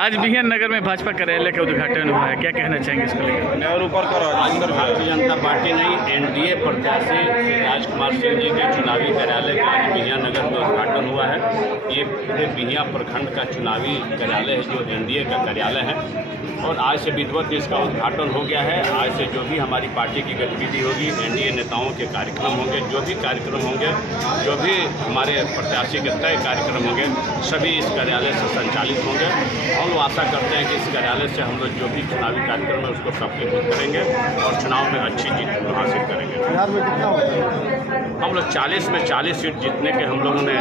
आज बिहियान नगर में भाजपा कार्यालय का उद्घाटन हुआ है, क्या कहना चाहेंगे इसको लेकर? और ऊपर अंदर भारतीय जनता पार्टी नहीं एनडीए प्रत्याशी राजकुमार सिंह जी के चुनावी कार्यालय का आज बिहियान नगर में उद्घाटन हुआ है। ये पूरे बिहियां प्रखंड का चुनावी कार्यालय है जो एनडीए का कार्यालय है और आज से विधिवत इसका उद्घाटन हो गया है। आज से जो भी हमारी पार्टी की गतिविधि होगी, एनडीए नेताओं के कार्यक्रम होंगे, जो भी कार्यक्रम होंगे, जो भी हमारे प्रत्याशी के तय कार्यक्रम होंगे, सभी इस कार्यालय से संचालित होंगे। हम आशा करते हैं कि इस कार्यालय से हम लोग जो भी चुनावी कार्यक्रम है उसको सफलीकृत करेंगे और चुनाव में अच्छी जीत हासिल करेंगे। बिहार में कितना होगा? हम लोग 40 में 40 सीट जीतने के हम लोगों ने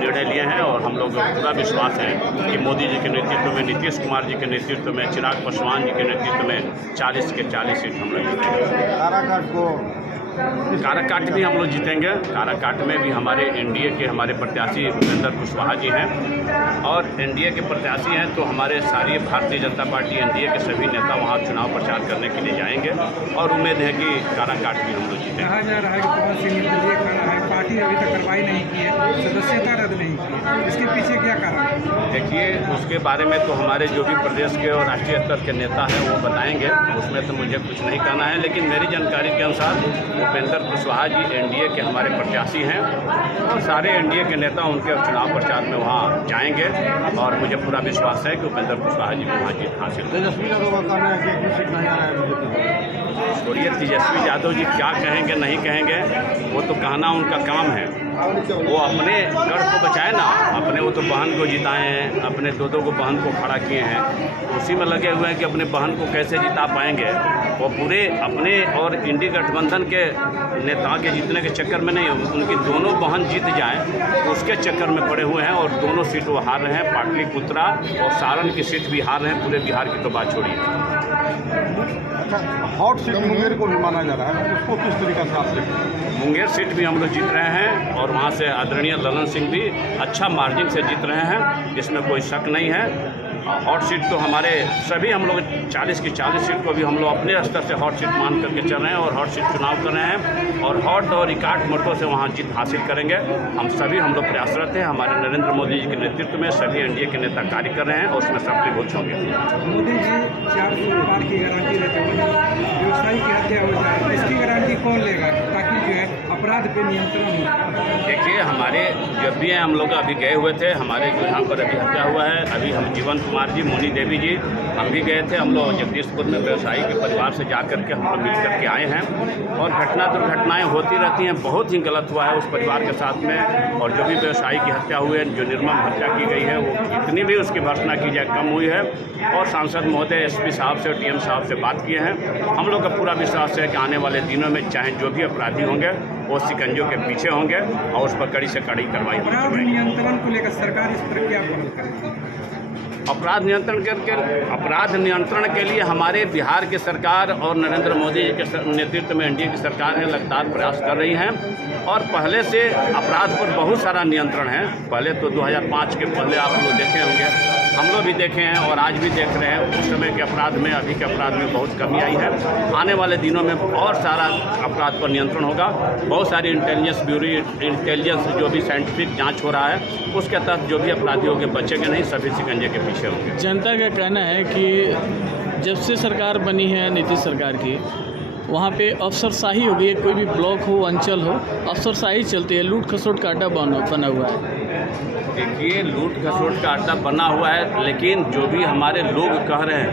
निर्णय लिए हैं और हम लोग पूरा विश्वास है कि मोदी जी के नेतृत्व में, नीतीश कुमार जी के नेतृत्व में, चिराग पासवान जी के नेतृत्व में 40 के 40 सीट हम लोग जीतेंगे। काराकाट भी हम लोग जीतेंगे। काराकाट में भी हमारे एनडीए के हमारे प्रत्याशी उपेंद्र कुशवाहा जी हैं और एनडीए के प्रत्याशी हैं तो हमारे सारी भारतीय जनता पार्टी एनडीए के सभी नेता वहां चुनाव प्रचार करने के लिए जाएंगे और उम्मीद है कि काराकाट भी हम लोग जीतेंगे। कहा जा रहा है कि पवन सिंह के लिए खड़ा है, पार्टी अभी तक कार्रवाई नहीं की है, सदस्यता रद्द नहीं की है, इसके पीछे क्या कारण है? देखिए, उसके बारे में तो हमारे जो भी प्रदेश के और राष्ट्रीय स्तर के नेता हैं वो बताएंगे, उसमें तो मुझे कुछ नहीं कहना है। लेकिन मेरी जानकारी के अनुसार उपेंद्र कुशवाहा जी एनडीए के हमारे प्रत्याशी हैं और सारे एनडीए के नेता उनके चुनाव प्रचार में वहाँ जाएंगे और मुझे पूरा विश्वास है कि उपेंद्र कुशवाहा जी वहाँ जीत हासिल तेजस्वी यादव का कहना है कि सीट नहीं आ रहा है। छोड़िए, तेजस्वी यादव जी क्या कहेंगे नहीं कहेंगे, वो तो कहना उनका काम है। वो अपने गढ़ को बचाए ना, अपने वो तो बहन को जिताए हैं, अपने दो को बहन को खड़ा किए हैं, उसी में लगे हुए हैं कि अपने बहन को कैसे जिता पाएंगे। वो पूरे अपने और इंडी गठबंधन के नेता के जीतने के चक्कर में नहीं, उनकी दोनों बहन जीत जाएं उसके चक्कर में पड़े हुए हैं और दोनों सीट वो हार रहे हैं। पाटलिपुत्रा और सारण की सीट भी हार रहे हैं। पूरे बिहार की तो बात छोड़िए। हॉट सीट मुंगेर को भी माना जा रहा है, उसको किस तरीका से आप देखते हैं? मुंगेर सीट भी हम लोग जीत रहे हैं और वहाँ से आदरणीय ललन सिंह भी अच्छा मार्जिन से जीत रहे हैं, इसमें कोई शक नहीं है। हॉट सीट तो हमारे सभी हम लोग 40 की 40 सीट को भी हम लोग अपने स्तर से हॉट सीट मान करके चल रहे हैं और हॉट सीट चुनाव कर रहे हैं और हॉट और इकाट मतों से वहाँ जीत हासिल करेंगे। हम लोग प्रयासरत हैं। हमारे नरेंद्र मोदी जी के नेतृत्व में सभी एनडीए के नेता कार्य कर रहे हैं और उसमें सफलीभूत होंगे। मोदी जी 400 पार की गारंटी देते हैं, व्यवसायी की हत्या हो जाए, इसकी गारंटी कौन लेगा ताकि जो है अपराध पे नियंत्रण हो? देखिए, हमारे जब भी हम लोग अभी गए हुए थे, हमारे जो यहाँ पर अभी हत्या हुआ है, अभी हम जीवन कुमार जी, मोनी देवी जी, हम भी गए थे। हम लोग जगदीशपुर में व्यवसायी के परिवार से जा कर के हम लोग मिल करके आए हैं और दुर्घटनाएं होती रहती हैं। बहुत ही गलत हुआ है उस परिवार के साथ में और जो भी व्यवसायी की हत्या हुई है, जो निर्मम हत्या की गई है, वो जितनी भी उसकी भर्त्सना की जाए कम हुई है। और सांसद महोदय एसपी साहब से और डीएम साहब से बात किए हैं। हम लोग का पूरा विश्वास है कि आने वाले दिनों में चाहे जो भी अपराधी होंगे वो शिकंजों के पीछे होंगे और उस पर कड़ी से कड़ी कार्रवाई होगी। अपराध नियंत्रण को लेकर सरकार इस पर क्या पहल करेगी? अपराध नियंत्रण के लिए हमारे बिहार की सरकार और नरेंद्र मोदी जी के नेतृत्व में एनडीए की सरकार है लगातार प्रयास कर रही हैं और पहले से अपराध पर बहुत सारा नियंत्रण है। पहले तो 2005 के पहले आप लोग देखे होंगे, हम लोग भी देखे हैं और आज भी देख रहे हैं। उस समय के अपराध में अभी के अपराध में बहुत कमी आई है। आने वाले दिनों में और सारा अपराध पर नियंत्रण होगा। बहुत सारी इंटेलिजेंस जो भी साइंटिफिक जांच हो रहा है उसके तहत जो भी अपराधियों के बचेंगे नहीं, सभी शिकंजे के पीछे होंगे। जनता का कहना है कि जब से सरकार बनी है नीतीश सरकार की, वहाँ पे अफसरशाही हो गई है। कोई भी ब्लॉक हो, अंचल हो, अफसरशाही चलती है, लूट खसोट का अड्डा बना हुआ है। देखिए, लूट खसोट का अड्डा बना हुआ है, लेकिन जो भी हमारे लोग कह रहे हैं,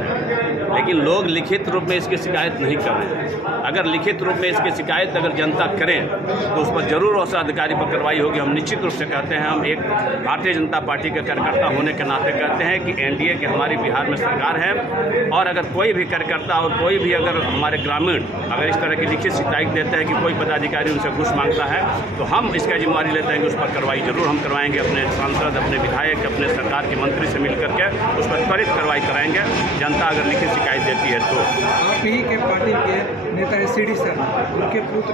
लेकिन लोग लिखित रूप में इसकी शिकायत नहीं कर रहे हैं। अगर लिखित रूप में इसकी शिकायत अगर जनता करें तो उस पर जरूर उस अधिकारी पर कार्रवाई होगी। हम निश्चित रूप से कहते हैं, हम एक भारतीय जनता पार्टी के कार्यकर्ता होने के नाते कहते हैं कि एनडीए की हमारी बिहार में सरकार है और अगर कोई भी कार्यकर्ता और कोई भी अगर हमारे ग्रामीण अगर इस तरह की लिखित शिकायत देते हैं कि कोई पदाधिकारी उनसे घूस मांगता है तो हम इसका जिम्मेवारी लेते हैं कि उस पर कार्रवाई जरूर हम करवाएंगे। अपने सांसद, अपने विधायक, अपने सरकार के मंत्री से मिल करके उस पर त्वरित कार्रवाई कराएंगे। जनता अगर लिखित शिकायत देती है तो आप ही के पार्टी के नेता सीडी सर, उनके पुत्र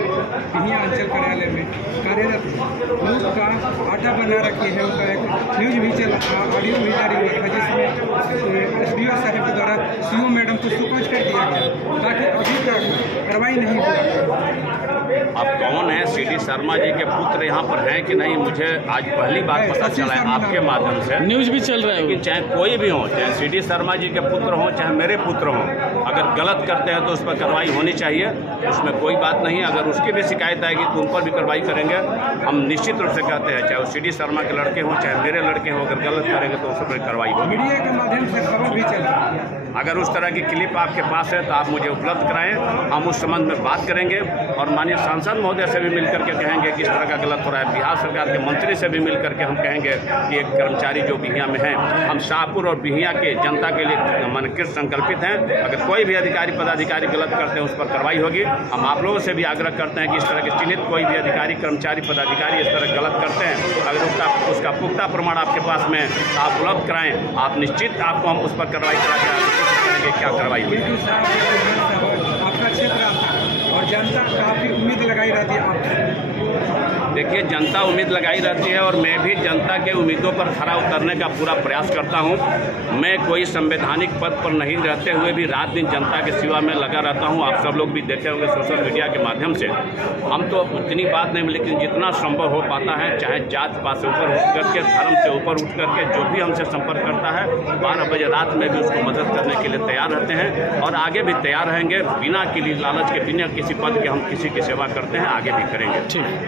बिहियां अंचल कार्यालय में कार्यरत लूट का आटा बना रखे हैं। उनका एक न्यूज भी चल रहा, ऑडियो भी जारी हुआ था जिसमें एसडीओ साहब के द्वारा सीओ मैडम को सुपरवाइज कर दिया गया ताकि अभी तक कार्रवाई नहीं हुआ। अब कौन है CD शर्मा जी के पुत्र यहाँ पर हैं कि नहीं, मुझे आज पहली बार पता चला है आपके माध्यम से। न्यूज़ भी चल रहा है लेकिन वो। चाहे कोई भी हो, चाहे CD शर्मा जी के पुत्र हों, चाहे मेरे पुत्र हों, अगर गलत करते हैं तो उस पर कार्रवाई होनी चाहिए, उसमें कोई बात नहीं। अगर उसकी भी शिकायत आएगी तो उन पर भी कार्रवाई करेंगे। हम निश्चित रूप से कहते हैं, चाहे वो CD शर्मा के लड़के हों, चाहे मेरे लड़के हों, अगर गलत करेंगे तो उस पर कार्रवाई होगी। मीडिया के माध्यम से खबर भी चल रही है। अगर उस तरह की क्लिप आपके पास है तो आप मुझे उपलब्ध कराएं, हम उस संबंध में बात करेंगे और माननीय सांसद महोदय से भी मिलकर के कहेंगे कि इस तरह का गलत हो रहा है। बिहार सरकार के मंत्री से भी मिलकर के हम कहेंगे कि एक कर्मचारी जो बिहियां में हैं, हम शाहपुर और बिहियां के जनता के लिए मन कृत संकल्पित हैं। अगर कोई भी अधिकारी पदाधिकारी गलत करते हैं उस पर कार्रवाई होगी। हम आप लोगों से भी आग्रह करते हैं कि इस तरह के चिन्हित कोई भी अधिकारी कर्मचारी पदाधिकारी इस तरह गलत करते हैं, अगर उसका पुख्ता प्रमाण आपके पास में आप उपलब्ध कराएँ, आप निश्चित आपको हम उस पर कार्रवाई करा के क्या कार्रवाई हुई। बिल्कुल साहब, आपका क्षेत्र आता है और जनता काफ़ी उम्मीद लगाई रहती है आप। देखिए, जनता उम्मीद लगाई रहती है और मैं भी जनता के उम्मीदों पर खरा उतरने का पूरा प्रयास करता हूं। मैं कोई संवैधानिक पद पर नहीं रहते हुए भी रात दिन जनता के सेवा में लगा रहता हूं। आप सब लोग भी देखे होंगे सोशल मीडिया के माध्यम से। हम तो उतनी बात नहीं, लेकिन जितना संभव हो पाता है, चाहे जात पात से ऊपर उठ करके, धर्म से ऊपर उठ करके जो भी हमसे संपर्क करता है, 12 बजे रात में भी उसको मदद करने के लिए तैयार रहते हैं और आगे भी तैयार रहेंगे। बिना किसी लालच के, बिना किसी पद के हम किसी की सेवा करते हैं, आगे भी करेंगे। ठीक।